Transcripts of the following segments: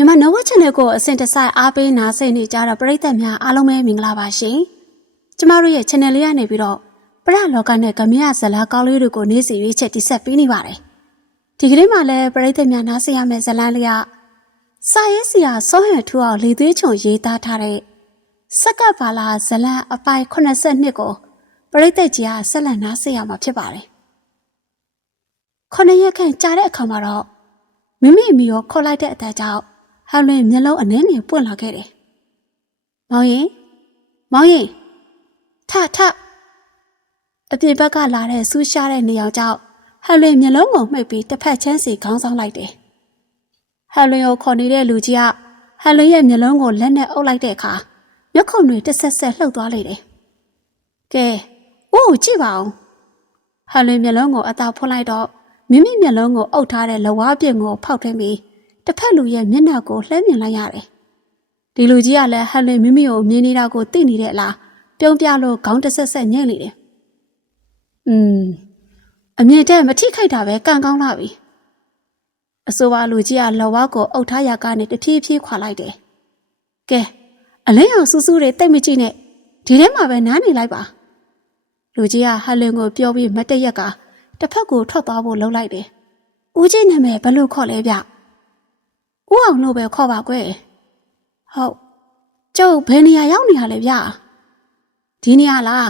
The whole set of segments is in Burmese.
မြန်မာနဝချန်နယ်ကိုအစဉ်တစိုက်အားပေးနာဆင်နေကြတဲ့ပရိသတ်များအားလုံးပဲမင်္ဂလာပါရှင်။ကျမတို့ရဲ့ channel လေးကနေပြီးတော့ပရလောကနဲ့ကမရဇလာကောင်းလေးတွေကိုနေ့စီရွေးချက်တိဆက်ပေးနေပါတယ်။ဒီကနေ့မှလည်းပရိသတ်များနားဆင်ရမယ့်ဇလန်းလေးကစာရေးဆရာစောဟန်ထူအောင်လေသွေးချုံရေးသားထားတဲ့စက္ကပ်ပါလာဇလန်းအပိုင်82ကိုပရိသတ်ကြီးကဆက်လက်နားဆင်ရမှာဖြစ်ပါတယ်။ခုနှစ်ရက်ခန့်ကြာတဲ့အခါမှာတော့မိမိအမိကိုခေါ်လိုက်တဲ့အတန်းကြောင့် ဟန်လွင်မျက်လုံးအနှဲငယ်ပွင့်လာခဲ့တယ်။မောင်ရင်မောင်ရင်ထထအပြင်ဘက်ကလာတဲ့ဆူးရှားတဲ့နေအောင်ကြောင့်ဟန်လွင်မျက်လုံးကိုမှိတ်ပြီးတစ်ဖက်ချမ်းစီခေါင်းဆောင်လိုက်တယ်။ဟန်လွင်ကိုခေါ်နေတဲ့လူကြီးကဟန်လွင်ရဲ့မျက်လုံးကိုလက်နဲ့အုပ်လိုက်တဲ့အခါမျက်ခုံတွေတစ်ဆက်ဆက်လှုပ်သွားလိုက်တယ်။ကဲအိုးကြည့်ပါဦး။ဟန်လွင်မျက်လုံးကိုအသာဖွင့်လိုက်တော့မိမိမျက်လုံးကိုအုပ်ထားတဲ့လဝါပြင်ကိုဖောက်ထွင်းပြီး တစ်ဖက်လူရဲ့မျက်နှာကိုလှမ်းမြင်လိုက်ရတယ်။ဒီလူကြီးကလည်းဟန်လွင်မိမိကိုမြင်နေတာကိုသိနေတဲ့အလားပြုံးပြလို့ခေါင်းတစ်ဆက်ဆက်ညှိနေတယ်။อืมအမြင်တဲ့မထိခိုက်တာပဲကံကောင်းလာပြီ။အဆိုပါလူကြီးကလဝါကိုအုပ်ထားရကနေတဖြည်းဖြည်းခွာလိုက်တယ်။ကဲအလင်းအောင်စူးစူးတွေတိတ်မကြည့်နဲ့ဒီထဲမှာပဲနားနေလိုက်ပါ။လူကြီးကဟန်လွင်ကိုပြောပြီးမတ်တရက်ကတစ်ဖက်ကိုထွက်သွားဖို့လှုပ်လိုက်တယ်။ဦးကြီးနာမည်ဘယ်လိုခေါ်လဲဗျ။ ဦးအောင်လို့ပဲခေါ်ပါကွယ်။ဟုတ်။ကျုပ်ဘယ်နေရာရောက်နေရလဲဗျ။ဒီနေရာလား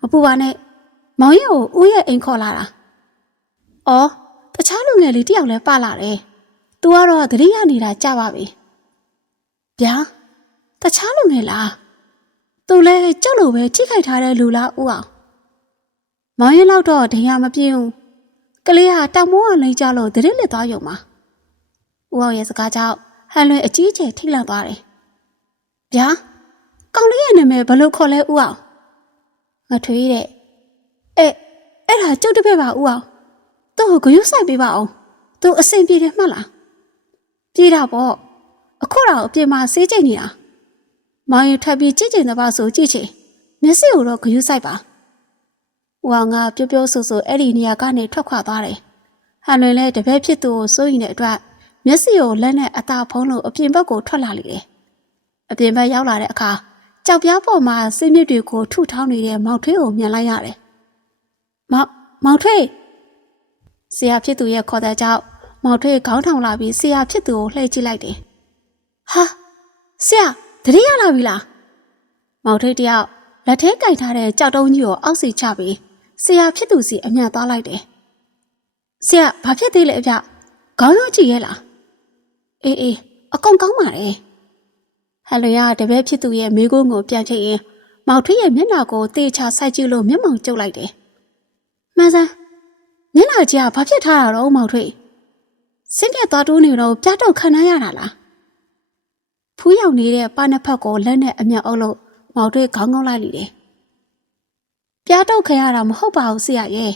မပူပါနဲ့။မောင်ရဲ့ကိုဦးရဲ့အိမ်ခေါ်လာတာ။အော်တခြားလူငယ်လေးတယောက်လည်းပါလာတယ်။ तू ကတော့သတိရနေတာကြပါပြီ။ဗျာတခြားလူငယ်လား။ तू လည်းကျုပ်လိုပဲထိခိုက်ထားတဲ့လူလားဦးအောင်။မောင်ရင်လောက်တော့ဒဏ်ရာမပြင်းဘူး။ကလေးဟာတောင်မိုးကလိမ့်ကြလို့သတိလစ်သွားရုံပါ။ ဦးအောင်ရဲ့စကားကြောင့်ဟန်လွင်အကြီးကျယ်ထိတ်လန့်သွားတယ်။ဗျာကောင်လေးရဲ့နာမည်ဘယ်လိုခေါ်လဲဦးအောင်။ငါထွေးတဲ့။အဲအဲ့ဒါကျုပ်တစ်ဖက်ပါဦးအောင်။သူ့ကိုဂရုစိုက်ပေးပါအောင်။သူအဆင်ပြေတယ်မှတ်လား။ပြေးတာပေါ့။အခုတော့အပြင်မှာစေးကျိတ်နေတာ။မောင်ရင်ထပ်ပြီးကြည့်ကျင်တဲ့ပါဆိုကြည့်ချင်။မျက်စိကိုတော့ဂရုစိုက်ပါ။ဦးအောင်ကပြုတ်ပြုတ်ဆူဆူအဲ့ဒီနေရာကနေထွက်ခွာသွားတယ်။ဟန်လွင်လည်းတပည့်ဖြစ်သူကိုစိုးရင်တဲ့အတွက် မျက်စိကိုလက်နဲ့အသာဖုံးလို့အပြင်ဘက်ကိုထွက်လာလေတယ်။အပြင်ဘက်ရောက်လာတဲ့အခါကြောက်ပြားပေါ်မှာစိတ်မြစ်တွေကိုထုထောင်းနေတဲ့မောင်ထွေးကိုမြင်လိုက်ရတယ်။မောင်မောင်ထွေးဆရာဖြစ်သူရဲ့ခေါ်တဲ့ကြောင့်မောင်ထွေးခေါင်းထောင်လာပြီးဆရာဖြစ်သူကိုလှည့်ကြည့်လိုက်တယ်။ဟာဆရာတတိယလာပြီလား။မောင်ထွေးတယောက်လက်ထဲကင်ထားတဲ့ကြောက်တုံးကြီးကိုအောက်စီချပြီးဆရာဖြစ်သူစီအမျက်သွားလိုက်တယ်။ဆရာဘာဖြစ်သေးလဲအဗျခေါင်းရောကြည့်ရဲ့လား။ အေးအေးအကုန်ကောင်းပါတယ်။ဟယ်လိုရတပည့်ဖြစ်သူရဲ့မိကုန်းကိုပြန်ဖြည့်ရင်မောင်ထွေးရဲ့မျက်နှာကိုတေချာစိုက်ကြည့်လို့မျက်မှောင်ကျုပ်လိုက်တယ်။မှန်စမ်းမျက်နှာကြီးကဘာဖြစ်ထားတာတော့မောင်ထွေး။စင်းပြတ်သွားတိုးနေတော့ပြတ်တော့ခံရရတာလား။ဖူးရောက်နေတဲ့ပါနှစ်ဖက်ကိုလက်နဲ့အမျက်အုပ်လို့မောင်ထွေးခေါင်းကောင်းလိုက်လိတယ်။ပြားတော့ခံရတာမဟုတ်ပါဘူးဆရာရဲ့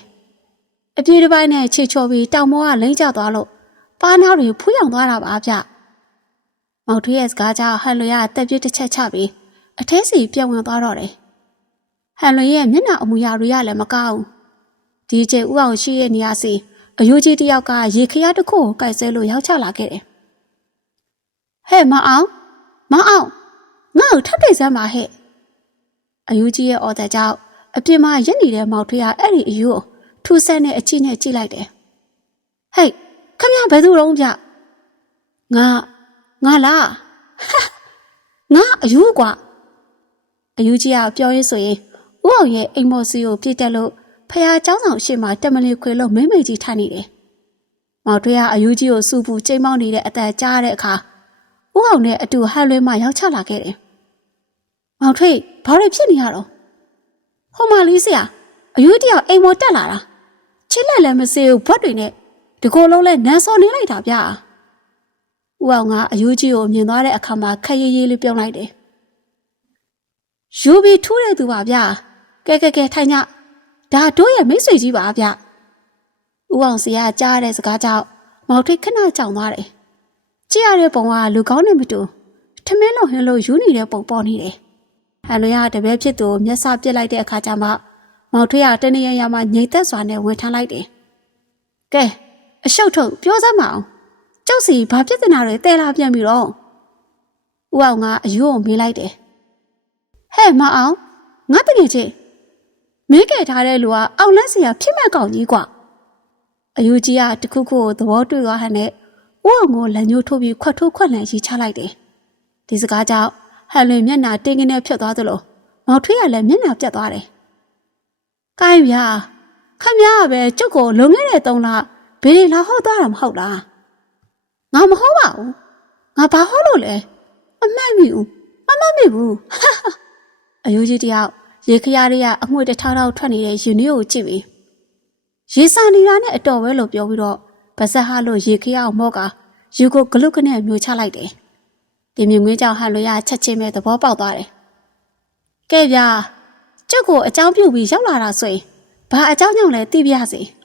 ။အပြေတစ်ပိုင်းနဲ့ခြေချော်ပြီးတောင်မောကလိမ့်ကျသွားလို့ ပါးနာတွေဖူးယောင်သွားတာပါဗျ။မောင်ထွေးရဲ့စကားကြောင့်ဟန်လွေရတက်ပြစ်တစ်ချက်ချပြီးအထဲစီပြက်ဝင်သွားတော့တယ်။ဟန်လွေရဲ့မျက်နှာအမူအရာတွေကလည်းမကောင်းဘူး။ဒီကျဥအောင်ရှိရဲ့နေရာစီအယိုးကြီးတစ်ယောက်ကရေခရတစ်ခုကိုကိုက်ဆဲလို့ရောက်ချလာခဲ့တယ်။ဟဲ့မအောင်မအောင်ငါ့ကိုထပ်တိတ်စမ်းပါဟဲ့။အယိုးကြီးရဲ့အော်တဲ့ကြောင့်အပြင်မှာရက်နေတဲ့မောင်ထွေးကအဲ့ဒီအယိုးကိုထူးဆန်းတဲ့အချီနဲ့ကြည့်လိုက်တယ်။ဟဲ့ ခမရဘယ်သူတော့ဗျငါငါလားငါအယူကွာအယူကြီးကပြောရင်းဆိုရင်ဦးအောင်ရဲ့အိမ်မော်စီကိုပြစ်တက်လို့ဖះเจ้าဆောင်ရှေ့မှာတက်မလီခွေလို့မိမ့်မိတ်ကြီးထိုင်နေတယ်။မောင်ထွေးကအယူကြီးကိုစူပူချိန်မောင်းနေတဲ့အတန်ကြားတဲ့အခါဦးအောင်နဲ့အတူဟန်လွဲမှရောက်ချလာခဲ့တယ်။မောင်ထွေးဘာတွေဖြစ်နေရတော့ဟိုမလေးဆရာအယူတယောက်အိမ်မော်တက်လာတာချစ်လက်လည်းမစေဘူးဘွက်တွေနဲ့ ဒီကိုယ်လုံးလဲနန်းစော်နေလိုက်တာဗျာ။ဦးအောင်ကအယူကြီးကိုမြင်သွားတဲ့အခါမှာခက်ရေးရေးလေးပြုံးလိုက်တယ်။ယူပြီးထူးတဲ့သူပါဗျာ။ကဲကဲကဲထိုင်ကြ။ဒါတို့ရဲ့မိတ်ဆွေကြီးပါဗျ။ဦးအောင်စီကကြားတဲ့စကားကြောင့်မောင်ထိတ်ခဏကြောင်သွားတယ်။ကြည့်ရတဲ့ပုံကလူကောင်းနဲ့မတူထမင်းလုံးဟင်းလို့ယူနေတဲ့ပုံပေါ်နေတယ်။ဟန်လွင်ကတပည့်ဖြစ်သူမျက်စာပြစ်လိုက်တဲ့အခါကျမှမောင်ထွေးကတနေရရမှာငိမ့်သက်စွာနဲ့ဝင်ထမ်းလိုက်တယ်။ကဲ အရှုပ်ထုတ်ပြောစမ်းမအောင်ကျုပ်စီဘာဖြစ်တင်တာတွေတဲလာပြန်ပြီးတော့ဦးအောင်ကအယူကိုမေးလိုက်တယ်ဟဲ့မအောင်ငါတကယ်ချင်းမင်းကဲထားတဲ့လူကအောင်လက်စီကဖြစ်မဲ့ကောင်ကြီးကွာအယူကြီးကတခုခုကိုသဘောတွေ့သွားဟန်နဲ့ဦးအောင်ကိုလက်ညှိုးထိုးပြီးခွတ်ထိုးခွက်လန်ရေးချလိုက်တယ်ဒီစကားကြောင့်ဟန်လွင်မျက်နှာတင်းကနေဖြတ်သွားသလိုမောင်ထွေးကလည်းမျက်နှာပြတ်သွားတယ်။ကိုင်းဗျာခမရပဲကျုပ်ကိုလုံခဲ့တဲ့သုံးလ ဘယ်လာဟောသွားတာမဟုတ်လား။ငါမဟောပါဘူး။ငါဘာဟောလို့လဲ။အမှတ်မိဘူး။မမတ်မိဘူး။အယိုးကြီးတယောက်ရေခရရရအငွေတထောက်ထောက်ထွက်နေတဲ့ယူနီကိုကြည့်ပြီးရေစာနေတာနဲ့အတော်ပဲလို့ပြောပြီးတော့ဗဇက်ဟာလို့ရေခရအောင်မော့ကယူကိုဂလုတ်ကနေမျိုးချလိုက်တယ်။ဒီမြင်ငွေးကြောင့်ဟန်လိုရချက်ချင်းပဲသဘောပေါက်သွားတယ်။ကဲဗျာကျုပ်ကိုအကြောင်းပြုပြီးရောက်လာတာဆိုရင်ဘာအကြောင်းကြောင့်လဲသိပြစေ။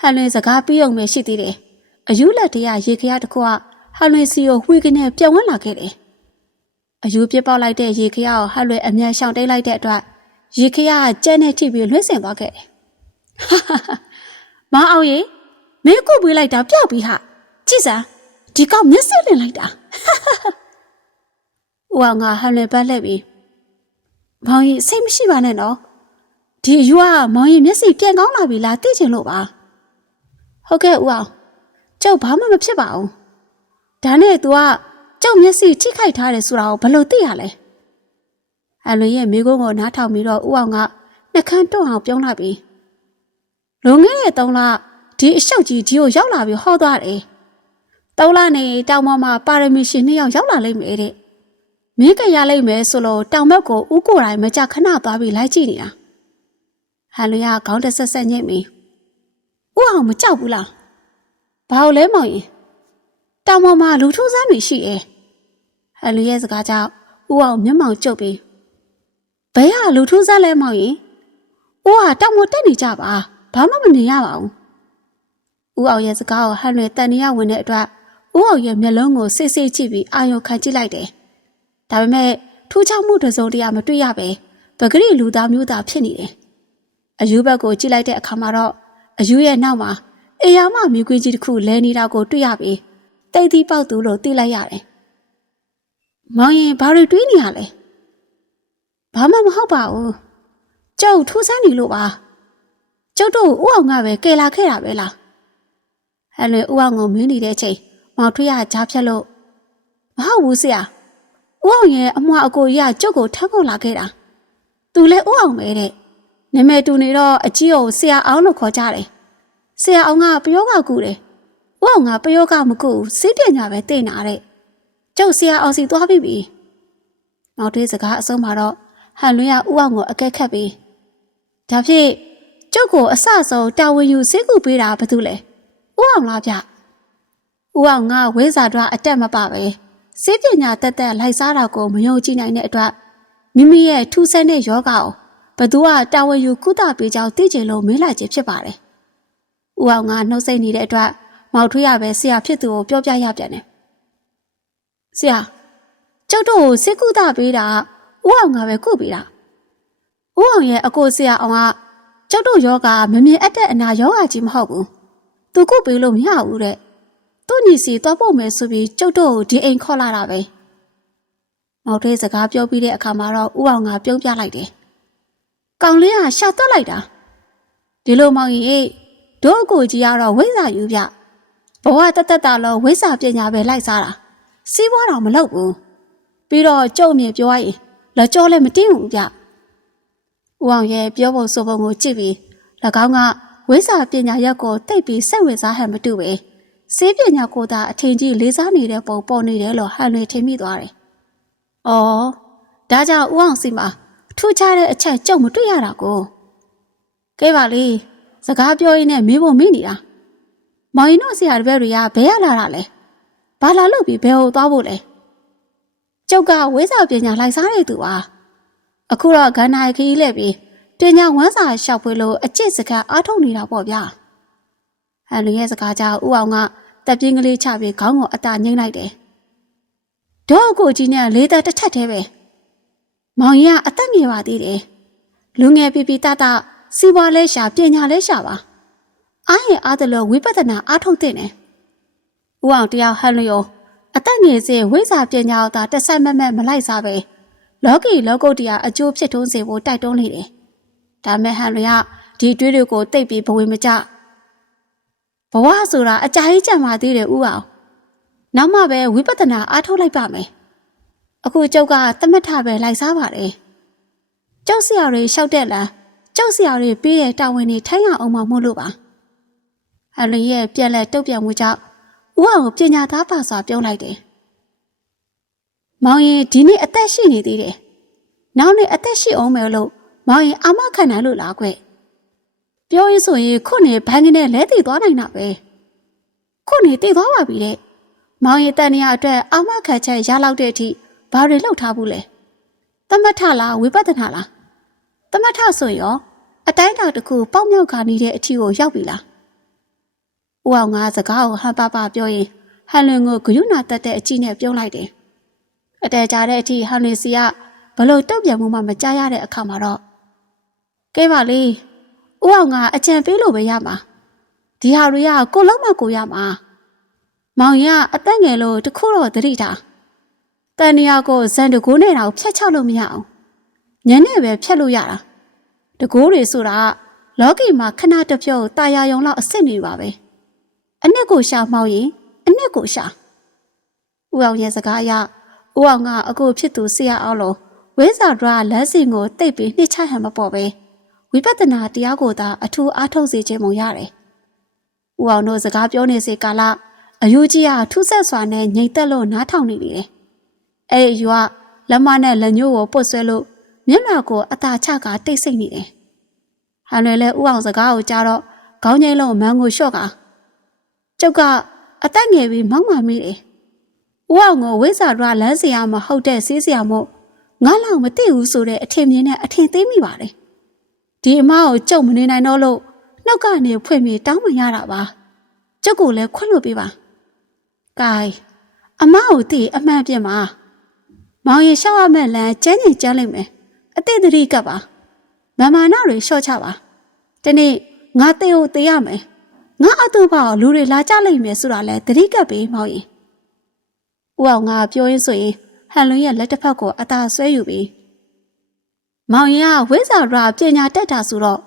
ဟန်လွင်စကားပြီးအောင်ပဲရှိသေးတယ်။အယူလက်တရရေခရတစ်ခုကဟန်လွင်စီကိုဝှေကနေပြောင်းဝင်လာခဲ့တယ်။အယူပြစ်ပေါက်လိုက်တဲ့ရေခရကိုဟန်လွင်အမြန်ရှောင်တိတ်လိုက်တဲ့အတွက်ရေခရကကြက်နဲ့ထိပြီးလွှင့်စင်သွားခဲ့တယ်။မအောင်ရေမင်းကိုပေးလိုက်တာပြောက်ပြီးဟာကြည့်စမ်းဒီကောင်မျက်စိလင်လိုက်တာ။ဦးအောင်ကဟန်လွင်ပတ်လှည့်ပြီးမောင်ကြီးစိတ်မရှိပါနဲ့နော်ဒီအယူကမောင်ကြီးမျက်စိပြန်ကောင်းလာပြီလားသိချင်လို့ပါ ဟုတ်ကဲ့ဦးအောင်ကျုပ်ဘာမှမဖြစ်ပါဘူးဒါနဲ့ तू ကကျုပ်မျက်စိထိခိုက်ထားတယ်ဆိုတာကိုဘယ်လိုသိရလဲအလွန်ရဲ့မိကုန်းကိုနားထောင်ပြီးတော့ဦးအောင်ကနှကန်းတွန့်အောင်ပြုံးလိုက်ပြီးလွန်ခဲ့တဲ့၃လဒီအရှုပ်ကြီးဒီကိုရောက်လာပြီးဟောသွားတယ်၃လနေတောင်ပေါ်မှာပါရမီရှင်နှစ်ယောက်ရောက်လာလိမ့်မယ်တဲ့မင်းကရလိုက်မယ်ဆိုလို့တောင်ဘက်ကိုဥကိုယ်တိုင်မကြခဏသွားပြီးလိုက်ကြည့်နေတာဟန်လွင်ကခေါင်းတဆက်ဆက်ညိတ်မိ ဥအောင်မကြောက်ဘူးလားဘာလို့လဲမောင်ရင်တောင်ပေါ်မှာလူထိုးစမ်းတွေရှိရဲ့ဟန်လွင်ရဲ့စကားကြောင့်ဥအောင်မျက်မှောင်ကျုပ်ပြီးဘယ်ဟာလူထိုးစမ်းလဲမောင်ရင်ဥဟာတောင်ပေါ်တက်နေကြပါဘာမှမမြင်ရပါဘူးဥအောင်ရဲ့စကားကိုဟန်လွင်တန်နေရဝင်တဲ့အတွက်ဥအောင်ရဲ့မျက်လုံးကိုစိတ်စိတ်ကြည့်ပြီးအာရုံခံကြည့်လိုက်တယ်ဒါပေမဲ့ထူးခြားမှုတစ်စုံတရာမတွေ့ရပဲပဂရိလူသားမျိုးသားဖြစ်နေတယ်။အယူဘက်ကိုကြည့်လိုက်တဲ့အခါမှာတော့ အယူရဲ့နောက်မှာအေယာမမြူကွင်းကြီးတစ်ခုလဲနေတာကိုတွေ့ရပြီးတိတ်သီးပေါက်သူလို့သိလိုက်ရတယ်။မောင်ရင်ဘာတွေတွေးနေရလဲ။ဘာမှမဟုတ်ပါဘူး။ကျုပ်ထူးဆန်းနေလို့ပါ။ကျုပ်တို့ဥအောင်ကပဲကယ်လာခဲ့တာပဲလား။အဲ့လေဥအောင်ကိုမင်းနေတဲ့အချိန်မောင်ထွေးရကြားဖြတ်လို့မဟုတ်ဘူးဆရာ။ဦးအောင်ရဲ့အမွှာအကိုကြီးကကျုပ်ကိုထပ်ခေါ်လာခဲ့တာ။သူလည်းဦးအောင်ပဲတဲ့။ နာမည်တူနေတော့အကြီးကိုဆရာအောင်လို့ခေါ်ကြတယ်။ဆရာအောင်ကပယောဂကူတယ်။ဦးအောင်ကပယောဂမကူစိတ်ပညာပဲသိနာတဲ့။ကျုပ်ဆရာအောင်စီသွားပြီပြီ။နောက်သေးစကားအဆုံးမှာတော့ဟန်လွင်ကဦးအောင်ကိုအကဲခတ်ပြီးဒါဖြင့်ကျုပ်ကိုအဆဆုံးတာဝန်ယူစိတ်ကူပေးတာဘာလို့လဲ။ဦးအောင်လားဗျ။ဦးအောင်ကဝဲစာတော့အတက်မပပဲ။စေးပညာတက်တက်လိုက်စားတာကိုမယုံကြည်နိုင်တဲ့အတွက်မိမိရဲ့ထူးဆန်းတဲ့ယောဂကို ဘသူကတာဝန်ယူကုသပေးကြောင်းသိချင်လို့မေးလာခြင်းဖြစ်ပါတယ်။ဦးအောင်ကနှုတ်ဆက်နေတဲ့အတွက်မောက်ထွေးရပဲဆရာဖြစ်သူကိုပြောပြရပြန်တယ်။ဆရာကျုပ်တို့ကိုစေကုသပေးတာဦးအောင်ကပဲကုပေးတာ။ဦးအောင်ရဲ့အကိုဆရာအောင်ကကျုပ်တို့ယောဂမမြင်အပ်တဲ့အနာယောဂကြီးမဟုတ်ဘူး။သူကုပေးလို့မရဘူးတဲ့သူ့ညီစီသွားဖို့မယ်ဆိုပြီးကျုပ်တို့ကိုဒီအိမ်ခေါ်လာတာပဲမောက်သေးစကားပြောပြီးတဲ့အခါမှာတော့ဥအောင်ကပြုံးပြလိုက်တယ် ကောင်လေးကရှာတက်လိုက်တာဒီလိုမောင်ကြီးတို့အကိုကြီးကတော့ဝိဇ္ဇာယူပြဘဝတသက်တာလောဝိဇ္ဇာပညာပဲလိုက်စားတာစီးပွားတော့မလုပ်ဘူးပြီးတော့ကျုံမြင်ပြောရရင်လက်ကြောလည်းမတင်းဘူးဗျဦးအောင်ရဲ့ပြောဖို့ဆိုပုံကိုကြည့်ပြီး၎င်းကဝိဇ္ဇာပညာရက်ကိုတိတ်ပြီးစိတ်ဝင်စားဟန်မတူပဲစေးပညာကိုသာအထင်ကြီးလေးစားနေတဲ့ပုံပေါ်နေတယ်လို့ဟန်လွေထင်မိသွားတယ်။အော်ဒါကြောင့်ဦးအောင်စီမှာ ထူးခြားတဲ့အချက်ကြုံမတွေ့ရတာကိုကဲပါလေစကားပြောရင်းနဲ့မင်းဖို့မိနေတာ။မောင်ရင်တို့ဆရာတပည့်တွေကဘယ်ရလာတာလဲ။ဘာလာလို့ပြီးဘယ်ဟိုသွားဖို့လဲ။ကျုပ်ကဝိဇ္ဇာပညာလိုက်စားတဲ့သူပါ။အခုတော့ဂန္ဓာခီးလဲပြီးတင်ညာဝမ်းစာလျှောက်ဖွေးလို့အကျစ်စကားအားထုတ်နေတာပေါ့ဗျာ။ဟန်လူရဲ့စကားကြောင့်ဦးအောင်ကတက်ပြင်းကလေးချပြီးခေါင်းကိုအတာငိမ့်လိုက်တယ်။ဒေါ့ကိုကြီးနဲ့လေးသက်တစ်ထက်သေးပဲ။ မောင်ရင်ကအသက်ငယ်ပါသေးတယ်။လူငယ်ပြပြတတစီပွားလဲရှာပညာလဲရှာပါ။အားရင်အားတယ်လို့ဝိပဿနာအားထုတ်တဲ့နဲ့ဦးအောင်တယောက်ဟန်လျောအသက်ငယ်စဉ်ဝိဇာပညာသာတက်ဆက်မက်မက်မလိုက်စားပဲလောကီလောကုတ္တရာအကျိုးဖြစ်ထွန်းစေဖို့တိုက်တွန်းနေတယ်။ဒါမဲ့ဟန်လျဒီတွေးတွေကိုတိတ်ပြီးဘဝင်မကြဘဝဆိုတာအကြာကြီးကြံပါသေးတယ်ဦးအောင်နောက်မှပဲဝိပဿနာအားထုတ်လိုက်ပါမယ် အခုကျုပ်ကတမထပဲလိုက်စားပါတယ်ကျောက်ဆရာတွေလျှောက်တဲ့လမ်းကျောက်ဆရာတွေပေးတဲ့တာဝန်တွေထိုင်းရအောင်မမို့လို့ပါဟန်လရဲ့ပြက်လက်တုတ်ပြန်မှုကြောင့်ဦးအောင်ပညာသားပါစွာပြုံးလိုက်တယ်မောင်ရင်ဒီနေ့အသက်ရှိနေသေးတယ်နောက်နေ့အသက်ရှိအောင်မယ်လို့မောင်ရင်အာမခံနိုင်လို့လားကွပြောရင်ဆိုရင်ခုနေဘန်းကနေလဲတည်သွားနိုင်တာပဲခုနေတည်သွားပါပြီတဲ့မောင်ရင်တန်နေရအတွက်အာမခံချက်ရလောက်တဲ့အထိ ဘာတွေလှုပ်ထားဘူးလဲသမထလားဝိပဿနာလားသမထဆိုရောအတိုင်းအတာတစ်ခုပေါက်မြောက်ခါနေတဲ့အထီကိုရောက်ပြီလားဦးအောင်ငါစကားကိုဟန်ပါပါပြောရင်ဟန်လွင်ကိုဂယုဏတက်တဲ့အကြည့်နဲ့ပြုံးလိုက်တယ်အတဲကြတဲ့အထိဟန်လွင်စီကဘလို့တုတ်ပြန်မှုမှမကြားရတဲ့အခါမှာတော့ကဲပါလေဦးအောင်ကအကြံပေးလို့ပဲရမှာဒီဟာတွေကကိုလုံးမကိုရမှာမောင်ရအသက်ငယ်လို့တခုတော့တတိတာ တန်နေရကိုဇန်တကိုးနဲ့တော့ဖြတ်ချလို့မရအောင်ညနေပဲဖြတ်လို့ရတာတကိုးတွေဆိုတာလောကီမှာခဏတစ်ဖြုတ်တာယာယုံလောက်အစ်စ်နေပါပဲအနှစ်ကိုရှာမောက်ရင်အနှစ်ကိုရှာဦးအောင်ရဲ့စကားအရဦးအောင်ကအကိုဖြစ်သူဆရာအောင်လို့ဝဲစာဒရာလမ်းစဉ်ကိုတိတ်ပြီးနှိမ့်ချဟန်မပေါ်ပဲဝိပဿနာတရားကိုသာအထူးအားထုတ်စေခြင်းမုံရတယ်။ဦးအောင်တို့စကားပြောနေစေကာလအယူကြီးဟာထူးဆက်စွာနဲ့ငြိမ်သက်လို့နားထောင်နေတယ်။ အဲ့ဒီယူကလက်မနဲ့လက်ညှိုးကိုပုတ်ဆွဲလို့မျက်နှာကိုအသာချကတိတ်ဆိတ်နေတယ်။ဟန်လွယ်လဲဦးအောင်စကားကိုကြားတော့ခေါင်းငိမ့်လုံးမန်းကိုလျှော့ကကျုပ်ကအသက်ငယ်ပြီးမောက်မှမိတယ်။ဦးအောင်ကိုဝိဇ္ဇာဒရာလမ်းစရာမဟုတ်တဲ့ဆေးစရာမို့ငါလောက်မသိဘူးဆိုတဲ့အထင်မြင်နဲ့အထင်သေးမိပါတယ်ဒီအမကိုကြုံမနေနိုင်တော့လို့နှုတ်ကနေဖွင့်ပြီးတောင်းပန်ရတာပါကျုပ်ကိုလည်းခွင့်လို့ပေးပါကဲအမကိုသိအမှန်ပြမှာ မောင်ရင်ရှောက်ရမဲ့လမ်းကျန်းကျင်ကျန်းလိုက်မယ်အတိတ်တတိကပ်ပါမမာနတွေလျှော့ချပါဒီနေ့ငါတေကိုတေးရမယ်ငါအတူပါလူတွေလာကြလိမ့်မယ်ဆိုတာလဲတတိကပ်ပေးမောင်ရင်ဦးအောင်ငါပြောရင်းဆိုရင်ဟန်လွင်ရဲ့လက်တစ်ဖက်ကိုအသာဆွဲယူပြီးမောင်ရင်ကဝိဇာရာပညာတက်တာဆိုတော့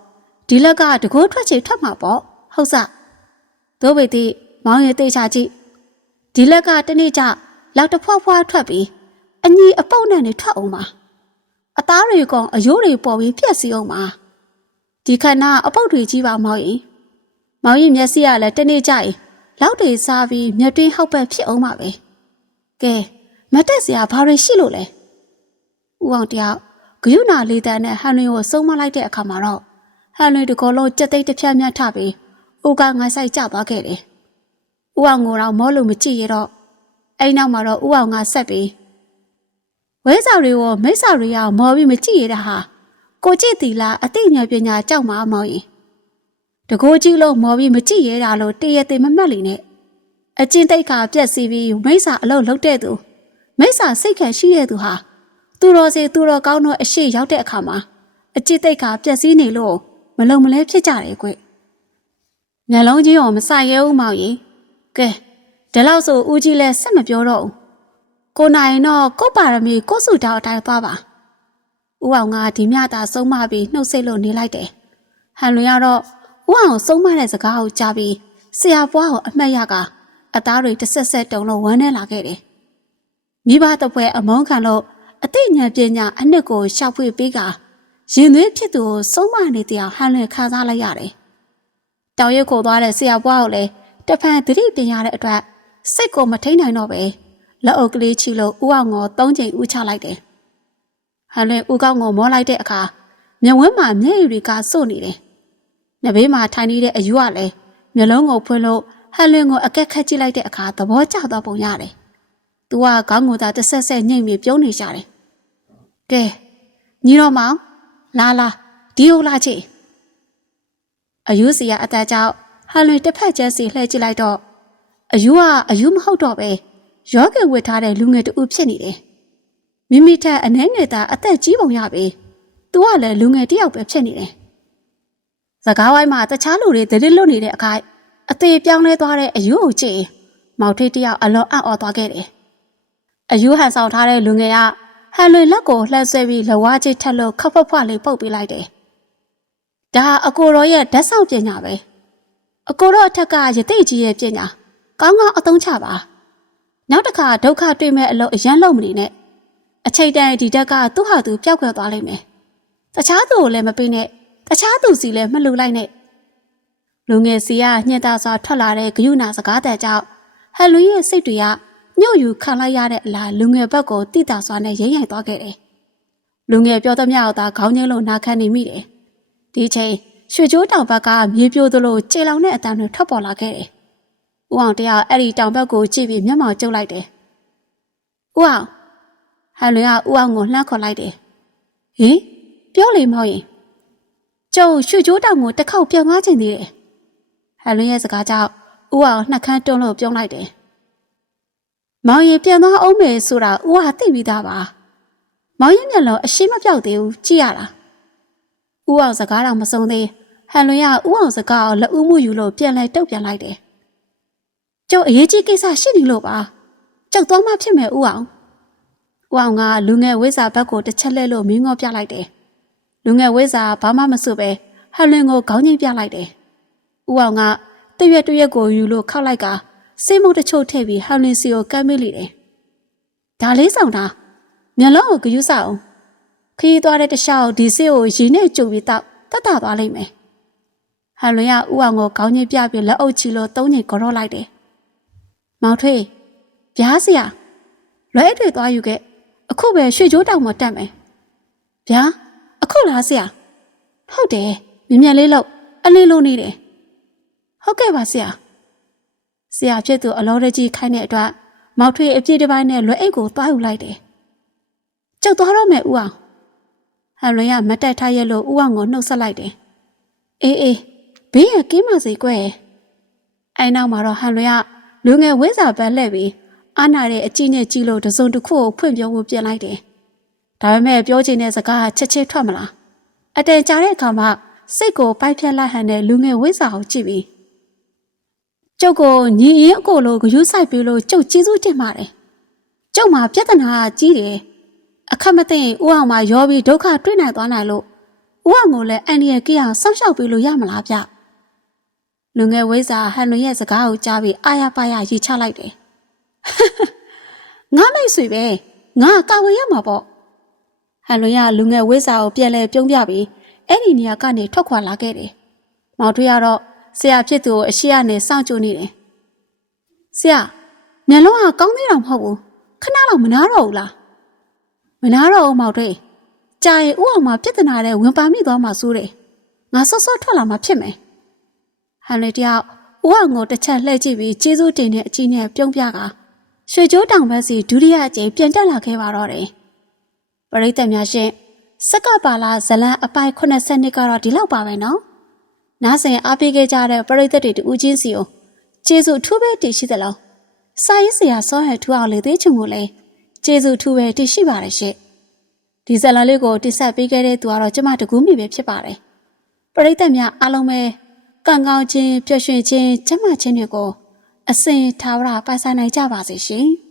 ဒီလက်ကတကိုးထွက်ချေထွက်မှာပေါ့ဟုတ်စသို့ပေသည်မောင်ရင်တေချာကြည့်ဒီလက်ကတနေ့ကျလောက်တဖွားဖွားထွက်ပြီး အညီအပုတ်နဲ့နေထွက်အောင်ပါအသားတွေကောင်အယိုးတွေပေါ်ပြီးပြက်စီအောင်ပါဒီခဏအပုတ်တွေကြီးပါမောင်ရင်မောင်ရင်မျက်စိကလည်းတနေ့ကျရင်လောက်တွေစားပြီးမျက်တွင်းဟောက်ပက်ဖြစ်အောင်ပါပဲကဲမတက်စရာဘာတွေရှိလို့လဲဦးအောင်တယောက်ဂယုဏလေးတန်းနဲ့ဟန်လွင်ကိုစုံမလိုက်တဲ့အခါမှာတော့ဟန်လွင်တကောလုံးကြက်သိမ်းတစ်ဖြတ်မြတ်ထပြီးဦးကငါဆိုင်ကျသွားခဲ့တယ်ဦးအောင်ကိုတော့မောလို့မကြည့်ရတော့အဲ့နောက်မှာတော့ဦးအောင်ကဆက်ပြီး ဝဲစာတွေကိုမိစ္ဆာတွေရောက်မော်ပြီးမကြည့်ရတဲ့ဟာကိုကြည့်တီလာအသိဉာဏ်ပညာကြောက်မှာမောင်းရင်တကိုးကြီးလုံးမော်ပြီးမကြည့်ရတာလို့တရတဲ့မမှတ်လိနဲ့အချင်းတိတ်ခါပြက်စီပြီးမိစ္ဆာအလုပ်လုပ်တဲ့သူမိစ္ဆာစိတ်ခံရှိတဲ့သူဟာသူတော်စီသူတော်ကောင်းတို့အရှိရောက်တဲ့အခါမှာအจิตတိတ်ကပျက်စီးနေလို့မလုံမလဲဖြစ်ကြတယ်ကွ။ညလုံးကြီးအောင်မဆိုင်ရဲဦးမောင်ကြီး။ကဲဒီလောက်ဆိုဦးကြီးလည်းဆက်မပြောတော့ဘူး။ ကိုနိုင်တော့ကိုပါရမီကိုစုတောင်းအတိုင်းသွားပါ။ဦးအောင်ကဒီမြတာဆုံးမပြီးနှုတ်ဆက်လို့နေလိုက်တယ်။ဟန်လွင်ကတော့ဦးအောင်ဆုံးမတဲ့စကားကိုကြားပြီးဆရာပွားကိုအမှတ်ရကအသားတွေတစ်ဆက်ဆက်တုံလို့ဝမ်းနေလာခဲ့တယ်။မိဘတပွဲအမုန်းခံလို့အသိဉာဏ်ပညာအနှစ်ကိုရှောက်ဖွေပေးကရင်သွေးဖြစ်သူကိုဆုံးမနေတဲ့အဟန်လွင်ခါစားလိုက်ရတယ်။တောင်ရွက်ကိုသွားတဲ့ဆရာပွားကိုလည်းတဖန်သတိပင်ရတဲ့အတွက်စိတ်ကိုမထိန်နိုင်တော့ပဲ လက်အုပ်ကလေးချီလို့ဥအောင်ကိုသုံးချိန်ဥချလိုက်တယ်။ဟန်လွင်ဥကောင်းကိုမောလိုက်တဲ့အခါမျက်ဝန်းမှာမျက်ရည်တွေကစို့နေတယ်။နှဘေးမှာထိုင်နေတဲ့အယူကလည်းမျက်လုံးကိုဖွင့်လို့ဟန်လွင်ကိုအကက်ခတ်ကြည့်လိုက်တဲ့အခါသဘောကျသွားပုံရတယ်။ "तू ကခေါင်းကိုသာတစ်ဆက်ဆက်ညှိ့ပြီးပြုံးနေကြတယ်။ကဲညီတော်မောင်လာလာဒီဟုတ်လာချေအယူစီကအတန်းကြောင့်ဟန်လွင်တစ်ဖက်ကျဲစီလှည့်ကြည့်လိုက်တော့အယူကအယူမဟုတ်တော့ပဲ ရောဂေဝစ်ထားတဲ့လူငယ်တူဖြစ်နေတယ်။မိမိထက်အနှဲငယ်သားအသက်ကြီးပုံရပြီ။ तू ကလည်းလူငယ်တယောက်ပဲဖြစ်နေတယ်။စကားဝိုင်းမှာတခြားလူတွေတရစ်လွတ်နေတဲ့အခိုက်အသေးပြောင်းလဲသွားတဲ့အယူကိုကြည့်မမောင်ထွေးတယောက်အလွန်အံ့ဩသွားခဲ့တယ်။အယူဟန်ဆောင်ထားတဲ့လူငယ်ကဟန်လွင်လက်ကိုလှမ်းဆွဲပြီးလဝါးချစ်ထက်လို့ခပ်ဖွက်ဖွက်လေးပုတ်ပေးလိုက်တယ်။ဒါအကိုရောရဲ့ဓာတ်ဆောင်ပညာပဲ။အကိုရောအထက်ကရသိကြီးရဲ့ပညာကောင်းကောင်းအသုံးချပါ။ နောက်တစ်ခါဒုက္ခတွေ့မဲ့အလုပ်အရန်လုံးမနေနဲ့။အချိန်တန်ဒီတက်ကသူ့ဟာသူပျောက်ကွယ်သွားလိမ့်မယ်။တခြားသူကိုလည်းမပေးနဲ့။တခြားသူစီလည်းမလူလိုက်နဲ့။လူငယ်စီကညှက်သားစွာထွက်လာတဲ့ဂယုဏစကားတဲ့ကြောင့်ဟန်လူရဲ့စိတ်တွေကညှို့ယူခံလိုက်ရတဲ့အလားလူငယ်ဘက်ကိုတိတာစွာနဲ့ရိမ့်ရိုင်သွားခဲ့တယ်။လူငယ်ပြောသမျှတော့သာခေါင်းချင်းလို့နာခံနေမိတယ်။ဒီချိန်ရွှေကျိုးတောင်ဘက်ကမြေပြိုသလိုခြေလောင်တဲ့အတန်းတွေထွက်ပေါ်လာခဲ့တယ်။ ဦးအောင်တရားအဲ့ဒီတောင်ဘက်ကိုကြည့်ပြီးမျက်မှောင်ကျုပ်လိုက်တယ်။ဦးအောင်ဟန်လွင်ကဦးအောင်ကိုလှမ်းခေါ်လိုက်တယ်။ဟင်ပြောလေမောင်ရင်ကျုပ်ရွှေကျိုးတောင်ကိုတစ်ခေါက်ပြန်သွားချင်သေးတယ်။ဟန်လွင်ရဲ့စကားကြောင့်ဦးအောင်နှက်ခမ်းတွန်းလို့ပြုံးလိုက်တယ်။မောင်ရင်ပြန်သွားအောင်မယ်ဆိုတာဦးဟာသိပြီးသားပါ။မောင်ရင်မျက်လုံးအရှိမပြောက်သေးဘူးကြည့်ရလား။ဦးအောင်စကားတော့မဆုံးသေးဟန်လွင်ကဦးအောင်စကားကိုလက်ဦးမှုယူလို့ပြန်လဲတုတ်ပြန်လိုက်တယ်။ ကျုပ်အရေးကြီးကိစ္စရှိနေလို့ပါ။ကျုပ်သွားမှဖြစ်မယ်ဦးအောင်။ဦးအောင်ကလူငယ်ဝိဇ္ဇာဘက်ကိုတစ်ချက်လဲလို့မင်းငေါပြလိုက်တယ်။လူငယ်ဝိဇ္ဇာဘာမှမစွပဲဟန်လွင်ကိုခေါင်းကြီးပြလိုက်တယ်။ဦးအောင်ကတရွက်တရွက်ကိုယူလို့ခောက်လိုက်ကစိတ်မုတ်တချို့ထည့်ပြီးဟန်လင်စီကိုကမ်းမိလိတယ်။ဒါလေးဆောင်တာမျက်လုံးကိုဂယုစအောင်ခရီးသွားတဲ့တခြားဒီစိတ်ကိုရည်နဲ့ကြုံပြီးတော့တတ်တာသွားလိမ့်မယ်။ဟန်လွင်ကဥအောင်ကိုခေါင်းချင်းပြပြီးလက်အုပ်ချီလို့သုံးညင်ကြော်လိုက်တယ်။ မောင်ထွေးဗျားစရာလွဲတွေသွားယူခဲ့အခုပဲရွှေကြိုးတောင်မတက်မယ်။ဗျာအခုလားဆရာဟုတ်တယ်မြင်မြန်လေးလို့အလေးလုံးနေတယ်။ဟုတ်ကဲ့ပါဆရာဆရာဖြစ်သူအလောတကြီးခိုင်းတဲ့အတွက်မောက်ထွေးအပြည့်တစ်ပိုင်းနဲ့လွယ်အိတ်ကိုသွားယူလိုက်တယ်။ကြောက်သွားတော့မယ်ဦးအောင်ဟန်လွင်ကမတက်ထားရလို့ဦးအောင်ကိုနှုတ်ဆက်လိုက်တယ်။အေးအေးဘေးရကင်းပါစေကွယ်။အဲနောက်မှာတော့ဟန်လွင်က လူငယ်ဝင်းစာပန်းလှည့်ပြီးအာနာတဲ့အကြည့်နဲ့ကြည့်လို့တစုံတစ်ခုကိုဖွင့်ပြောဖို့ပြင်လိုက်တယ်။ဒါပေမဲ့ပြောချင်တဲ့စကားကချက်ချင်းထွက်မလား။အတန်ကြာတဲ့အခါမှာစိတ်ကိုပိုက်ဖြတ်လိုက်ဟန်တဲ့လူငယ်ဝင်းစာကိုကြည့်ပြီးကျုပ်ကိုညီရင်အကိုလိုဂရုစိုက်ပြီးလို့ကျုပ်ကျေးဇူးတင်ပါတယ်။ကျုပ်မှာပြဿနာကြီးတယ်။အခက်မသိရင်ဦးအောင်မှာရောပြီးဒုက္ခတွေ့နိုင်သွားနိုင်လို့ဦးအောင်ကိုလည်းအန်ဒီရဲ့ကြည့်အောင်စောင့်ရှောက်ပြီးလို့ရမလားဗျ။ လူငယ်ဝိဇ္ဇာဟန်လွင်ရဲ့စကားကိုကြားပြီးအာရပါရရီချလိုက်တယ်။ငါမိတ်ဆွေပဲငါကာဝေရမှာပေါ့။ဟန်လွင်ကလူငယ်ဝိဇ္ဇာကိုပြန်လဲပြုံးပြပြီးအဲ့ဒီနေရာကနေထွက်ခွာလာခဲ့တယ်။မောင်ထွေးကတော့ဆရာဖြစ်သူကိုအရှိကနေစောင့်ကြိုနေတယ်။ဆရာမျက်လုံးကကောင်းသေးတာမဟုတ်ဘူး။ခဏတော့မနာတော့ဘူးလား။မနာတော့ဘူးမောင်တွေ။ကြာရင်ဥအောင်မှာပြဿနာတဲ့ဝင်ပါမိသွားမှစိုးတယ်။ငါစောစောထွက်လာမှဖြစ်မယ်။ ဟန်လေတယောက်ဥအောင်ကိုတစ်ချက်လှည့်ကြည့်ပြီးကျေးဇူးတင်တဲ့အကြီးနဲ့ပြုံးပြကရွှေကျိုးတောင်ဘက်စီဒုတိယအကြိမ်ပြန်တက်လာခဲ့ပါတော့တယ်။ပရိသတ်များရှင်စက်ကပါလာဇလန်အပိုင်82ကတော့ဒီလောက်ပါပဲနော်။နားဆင်အားပေးခဲ့ကြတဲ့ပရိသတ်တွေတူးချင်းစီကိုကျေးဇူးထူးပဲတည်ရှိသလား။စာရေးဆရာစောဟဲထူအောင်လေသေးချင်ကိုလေကျေးဇူးထူးပဲတည်ရှိပါတယ်ရှင့်။ဒီဇလန်လေးကိုတိဆက်ပေးခဲ့တဲ့သူကတော့ကျမတကူးမိပဲဖြစ်ပါတယ်။ပရိသတ်များအားလုံးပဲ ကံကောင်းခြင်းပျော်ရွှင်ခြင်းကျမ်းမာခြင်းတွေကိုအစဉ်ထားဝရပိုင်ဆိုင်နိုင်ကြပါစေရှင်။